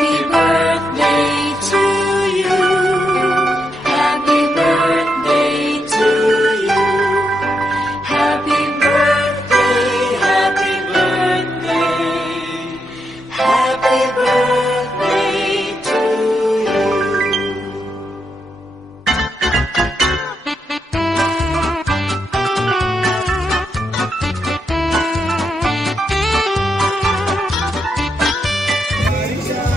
Happy birthday to you. Happy birthday to you. Happy birthday, happy birthday. Happy birthday to you.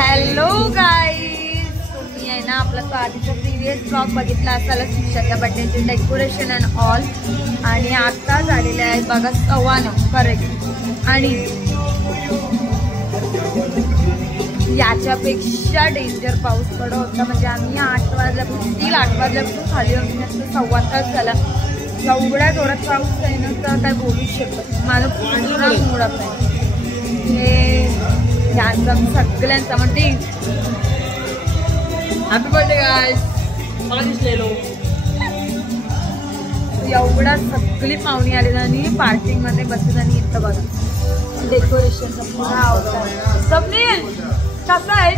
Hello guys, तुम्ही आहे ना आपला तो आधीचा प्रिव्हियस ब्लॉग बघितला असाल शिक्षाच्या बड्डेचे डेकोरेशन अँड ऑल. आणि आता झालेले आहेत बघा 9:15 करेक्ट. आणि याच्यापेक्षा डेंजर पाऊस पडत होता. म्हणजे आम्ही 8 वाजल्यापासून 8 वाजल्यापासून खाली होऊन 1.25 तास झाला. एवढ्या जोरात पाऊस आहे ना तर काय बोलूच शकत. माझं पूर्ण मूड अप आहे. हे यांचा सगळ्यांचा म्हणते हॅपी बर्थडे गाईज. मला दिसलेलो एवढा सगळी पाहुणी आली आणि पार्किंग मध्ये बसत आणि इथं बघा डेकोरेशनचा पुरा आवडता. स्वप्नील कसं आहे?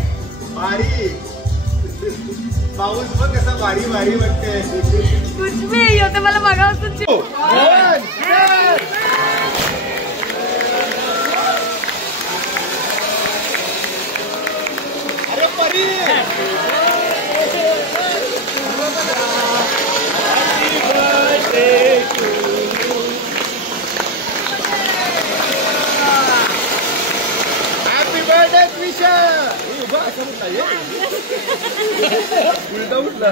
पाऊस बघ कसा भारी भारी वाटते. कुछ भी होते मला बघावं. अरे परी हॅपी बर्थडे त्रिशा. उलटा उठला.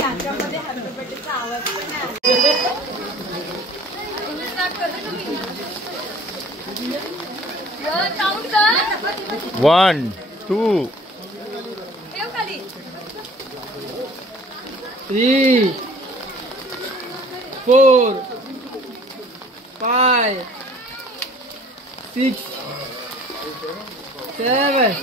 याच्यामध्ये हॅपी बर्थडेचा आवाज पण नाही. 1, 2, 3, 4, 5, 6, 7.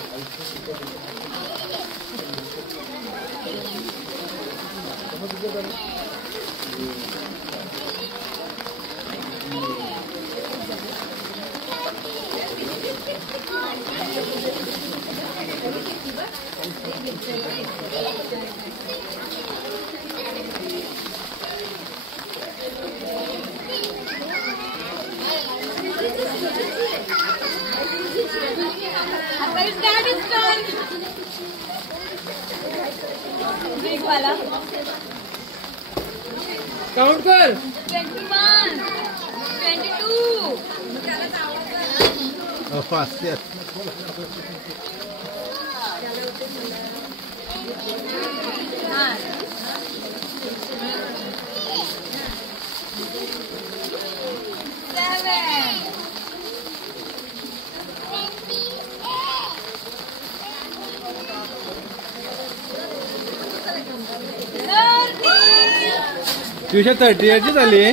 काउंट कर. 21, 22. तुझ्या 30 याची झाली.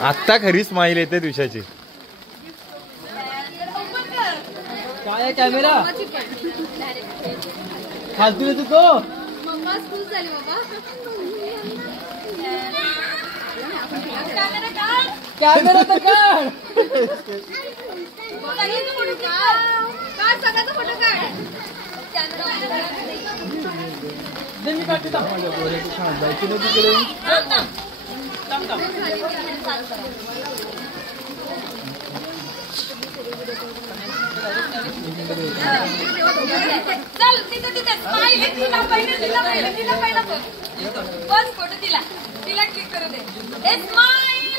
आत्ता खरी स्माईल येते दिवसाची. काय आहे कॅमेरा खालतून येतो तो. कॅमेरा तर काढ. मी काढते जायची नाही तिकडे. चल तिथे स्माईल तिला पहिला बस फोटो तिला क्लिक करू दे. स्माईल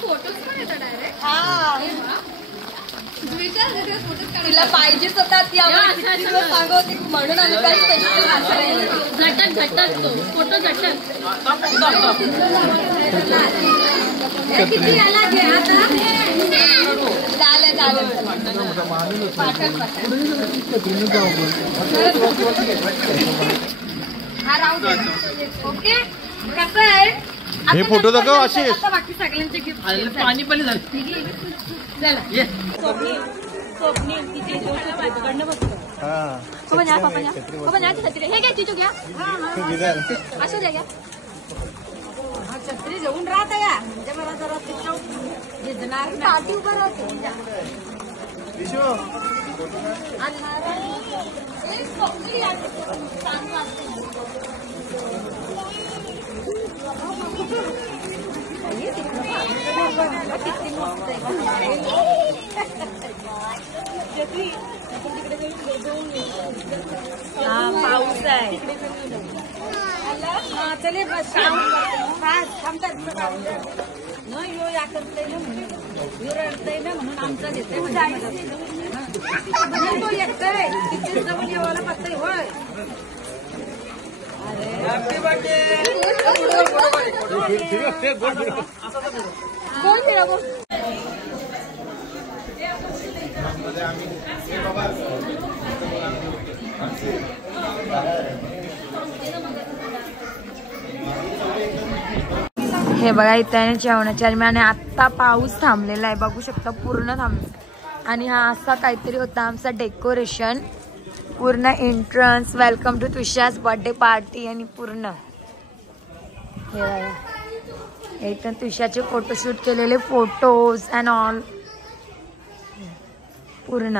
फोटोज पण येतात डायरेक्ट. तिला पाहिजेच होता ती सांगत होती म्हणून आम्ही काही झटक तो फोटो झटक. हा राहू दे. ओके कसं आहे हे फोटो दाखव आशिष. आता बाकी सगळ्यांचे गिफ्ट. पाणी पण झालं. चला ये. स्वप्नील तिचे दोन छत्री पकडणं बसतो. पप्पा न्या पप्पा न्या पप्पा न्या छत्री. हे घ्या चिचू घ्या. असं द्या घ्या. छत्री घेऊन राहत या म्हणजे मला जरा भिजणार पाठी उभं राहते. पाऊस आहे. चले बस थांबतात न यो या करतय ना म्हणून यो रडतय ना म्हणून आमचा घेतोय तो येतोय किचन जवळ येवायला पत्ता होय. गोल फिरा गो. हे बघा इथे जेवणाच्या दरम्यान आत्ता पाऊस थांबलेला आहे. बघू शकता पूर्ण थांबलेला. आणि हा असा काहीतरी होता आमचा डेकोरेशन. पूर्ण entrance welcome to Tushar's birthday party आणि पूर्ण हे बघा इथं तुषारचे फोटोशूट केलेले फोटोज अँड ऑल पूर्ण.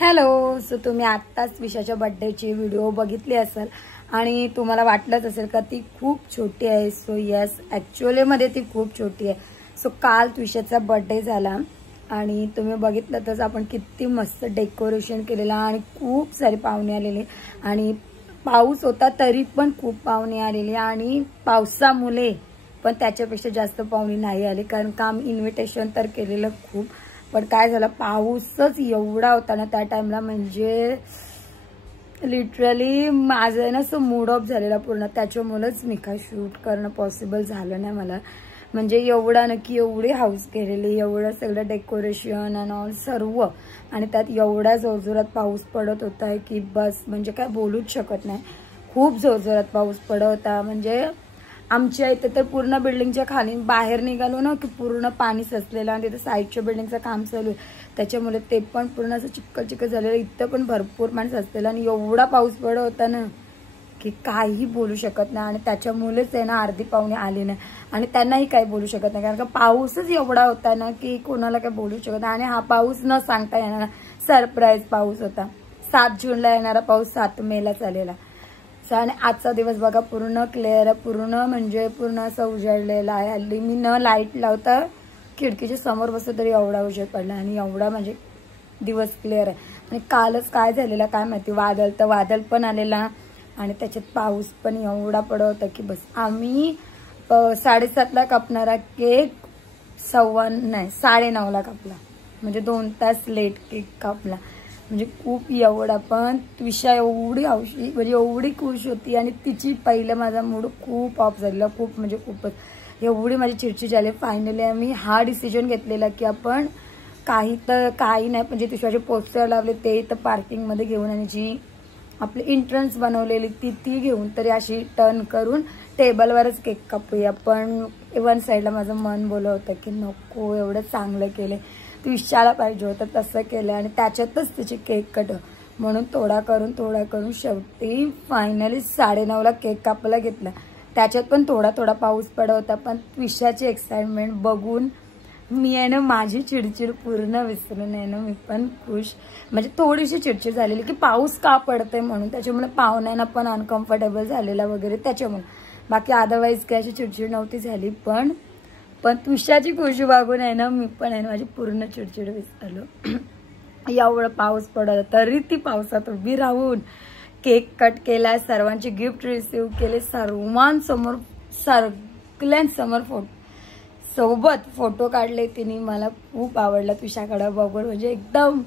हॅलो. सो तुम्ही आत्ताच विशाच्या बर्थडेची व्हिडिओ बघितली असेल आणि तुम्हाला वाटलंच असेल का ती खूप छोटी आहे. सो यस, ॲक्च्युअलीमध्ये ती खूप छोटी आहे. सो काल विशाचा बर्थडे झाला आणि तुम्ही बघितलं तर आपण किती मस्त डेकोरेशन केलेलं आणि खूप सारे पाहुणे आलेले आणि पाऊस होता तरी पण खूप पाहुणे आलेले आणि पावसामुळे पण त्याच्यापेक्षा जास्त पाहुणे नाही आले कारण का आम्ही इन्व्हिटेशन तर केलेलं खूप. पण काय झालं, पाऊसच एवढा होता ना त्या टाइमला, म्हणजे लिटरली माझं ना असं मूड ऑफ झालेला पूर्ण. त्याच्यामुळेच मी काय शूट करणं पॉसिबल झालं नाही मला. म्हणजे एवढा नक्की एवढी हाऊस केलेली, एवढं सगळं डेकोरेशन अँड ऑल सर्व, आणि त्यात एवढ्या जोरजोरात पाऊस पडत होता की बस म्हणजे काय बोलूच शकत नाही. खूप जोरजोरात पाऊस पडत होता. म्हणजे आमच्या इथे तर पूर्ण बिल्डिंगच्या खाली बाहेर निघालो ना की पूर्ण पाणी सचलेलं आणि तिथे साईडच्या बिल्डिंगचं काम चालू आहे त्याच्यामुळे ते पण पूर्ण असं चिक्कल झालेलं. इथं पण भरपूर पाणी सचलेलं आणि एवढा पाऊस पडत होता ना की काही बोलू शकत नाही. आणि त्याच्यामुळेच आहे ना अर्धी पाहुणे आली नाही आणि त्यांनाही काही बोलू शकत नाही कारण का पाऊसच एवढा होता ना की कोणाला काही बोलू शकत नाही. आणि हा पाऊस न सांगता येणारा सरप्राईज पाऊस होता. 7 जूनला येणारा पाऊस 7 मेला चालेला. आणि आजचा दिवस बघा पूर्ण क्लिअर, पूर्ण म्हणजे पूर्ण असं उजाडलेला आहे. हल्ली मी न लाईट लावता खिडकीच्या समोर बसतो तरी एवढा उजेड पडला आणि एवढा म्हणजे दिवस क्लिअर आहे. आणि कालच काय झालेला काय माहिती, वादळ पण आलेला आणि त्याच्यात पाऊस पण एवढा पडत होता की बस. आम्ही 7:30ला कापणारा केक 9:30ला कापला, म्हणजे 2 तास लेट केक कापला. म्हणजे खूप एवढा. पण त्विषा एवढी हौशी म्हणजे एवढी खुश होती आणि तिची पहिलं माझा मूड खूप ऑफ झालेला, खूप म्हणजे खूपच. एवढी माझी चिडचिड झाली. फायनली आम्ही हा डिसिजन घेतलेला की आपण काही नाही म्हणजे त्विषाचे पोस्टर लावले ते तर पार्किंगमध्ये घेऊन आणि जी आपली एंट्रन्स बनवलेली ती घेऊन तरी अशी टर्न करून टेबलवरच केक कापूया. पण वन साईडला माझं मन बोलत होतं की नको, एवढं चांगलं केलं, त्विषाला पाहिजे होतं तसं केलं आणि त्याच्यातच तिची केक कट, म्हणून थोडा करून शेवटी फायनली 9:30ला केक कापायला घेतला. त्याच्यात पण थोडा पाऊस पडत होता. पण त्विषाची एक्साइटमेंट बघून मी आहे ना माझी चिडचिड पूर्ण विसरून आहे ना मी पण खुश. म्हणजे थोडीशी चिडचिड झालेली की पाऊस का पडतंय म्हणून, त्याच्यामुळे पाहुण्यांना पण अनकम्फर्टेबल झालेला वगैरे त्याच्यामुळे. बाकी अदरवाईज काय अशी चिडचिड नव्हती झाली. पण त्विषाची खुशी बघून आहे ना मी पण आहे ना माझी पूर्ण चिडचिड विसरलो. एवढं पाऊस पडत तरी ती पावसात उभी राहून केक कट केला, सर्वांची गिफ्ट रिसीव्ह केले, सर्वांसमोर सगळ्यांसमोर सोबत फोटो काढले तिने. मला खूप आवडलं त्विषाकडे बघून. म्हणजे एकदम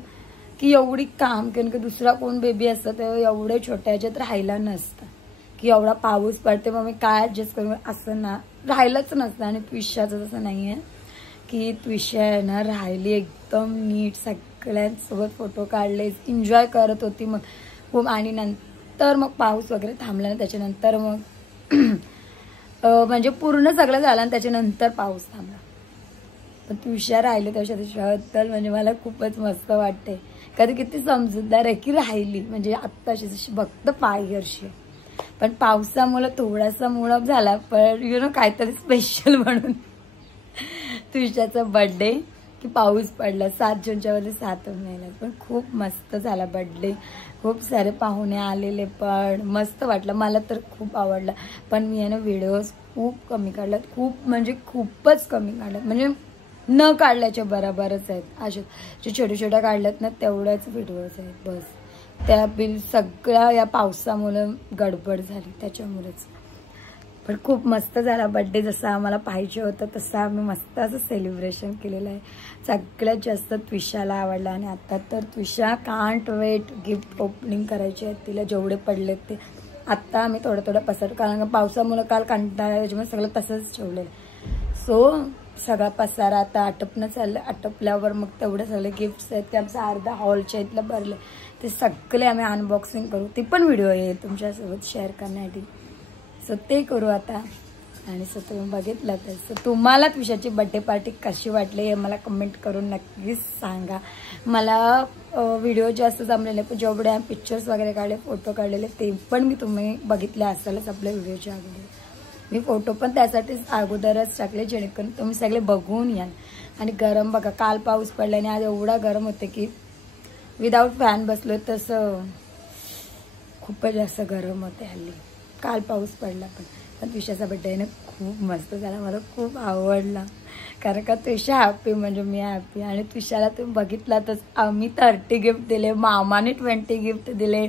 की एवढी काम केलं की दुसरा कोण बेबी असतं तेव्हा एवढे छोट्या ह्याच्यात राहिला नसतं की एवढा पाऊस पडते मग मी काय ॲडजस्ट करू, असं ना राहिलंच नसतं. आणि त्विषाचं तसं नाही आहे की त्विषा आहे ना राहिली एकदम नीट, सगळ्यांसोबत फोटो काढले, एन्जॉय करत होती मग खूप. आणि नंतर मग पाऊस वगैरे थांबला ना त्याच्यानंतर मग म्हणजे पूर्ण सगळं झालं आणि त्याच्यानंतर पाऊस थांबला. पण त्विषा राहिले त्याच्याबद्दल म्हणजे मला खूपच मस्त वाटते. कधी किती समजूतदार आहे की राहिली, म्हणजे आत्ताशी जशी फक्त 5 वर्षी. पण पावसामुळे थोडासा मूड ऑफ झाला. पण काहीतरी स्पेशल म्हणून त्विषाचा बर्थडे की पाऊस पडला 7 जूनच्या वरती 7 मेला. पण खूप मस्त झाला बर्थडे. खूप सारे पाहुणे आलेले पण मस्त वाटलं, मला तर खूप आवडलं. पण मी आहे ना व्हिडिओज खूप कमी काढल्यात, खूप म्हणजे खूपच कमी काढल्यात, म्हणजे न काढल्याच्या बरोबरच आहेत. अशा जे छोट्या काढल्यात ना तेवढ्याच व्हिडिओज आहेत बस. त्या सगळ्या या पावसामुळे गडबड झाली त्याच्यामुळेच. पण खूप मस्त झाला बर्थडे, जसं आम्हाला पाहिजे होतं तसं आम्ही मस्त असं सेलिब्रेशन केलेलं आहे. सगळ्यात जास्त त्विषाला आवडलं आणि आता तर त्विषा कांट वेट गिफ्ट ओपनिंग करायची आहे तिला. जेवढे पडलेत ते आत्ता आम्ही थोडं पसर, कारण पावसामुळे काल कंटाळा त्याच्यामुळे सगळं तसंच ठेवलेलं. सो सगळा पसारा आता आटपणं चाललं. आटपल्यावर मग तेवढे सगळे गिफ्ट्स आहेत ते आमचा अर्धा हॉलच्या इथलं भरले, ते सगळे आम्ही अनबॉक्सिंग करू. ते पण व्हिडिओ येईल तुमच्यासोबत शेअर करण्यासाठी. सो ते करू आता. आणि सो तुम्ही बघितलं तर सो तुम्हाला त्विषाची बर्थडे पार्टी कशी वाटली हे मला कमेंट करून नक्कीच सांगा. मला व्हिडिओ जास्त जमलेले पण जेवढे पिक्चर्स वगैरे काढले, फोटो काढलेले ते पण मी तुम्ही बघितले असालच आपल्या व्हिडिओच्या अगोदर. मी फोटो पण त्यासाठीच अगोदरच टाकले जेणेकरून तुम्ही सगळे बघून याल. आणि गरम बघा, काल पाऊस पडला आणि आज एवढा गरम होते की विदाऊट फॅन बसलो तसं खूपच जास्त गरम होते हल्ली. काल पाऊस पडला पण तुषाचा बड्डे ना खूप मस्त झाला. मला खूप आवडला कारण का तुषा हॅपी म्हणजे मी हॅपी. आणि तुषाला तुम्ही बघितलातच, आम्ही 30 गिफ्ट दिले, मामाने 20 गिफ्ट दिले.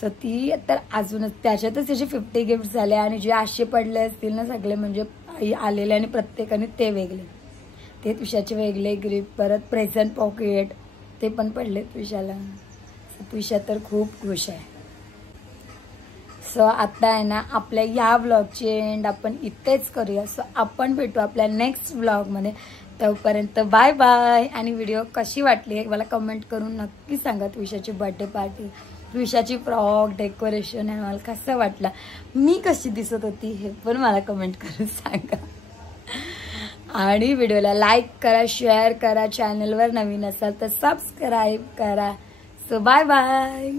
सो ती तर अजूनच त्याच्यातच त्याचे 50 गिफ्ट झाले. आणि जे आशे पडले असतील ना सगळे म्हणजे आलेले आणि प्रत्येकाने ते वेगळे, ते तुषाचे वेगळे गिफ्ट. परत प्रेझेंट पॉकेट ते पण पडले तुषाला. तुषा तर खूप खुश आहे. सो आता आहे ना आपल्या या व्लॉगची एंड आपण इथेच करूया. सो आपण भेटू आपल्या नेक्स्ट व्लॉगमध्ये. तोपर्यंत बाय बाय. आणि व्हिडिओ कशी वाटली मला कमेंट करून नक्की सांगा. तुषाची बर्थडे पार्टी, तुषाची फ्रॉक डेकोरेशन आहे मला कसं वाटलं, मी कशी दिसत होती हे पण मला कमेंट करून सांगा. आणि व्हिडिओला लाईक करा, शेअर करा, चॅनलवर नवीन असाल तर सबस्क्राईब करा. So bye bye.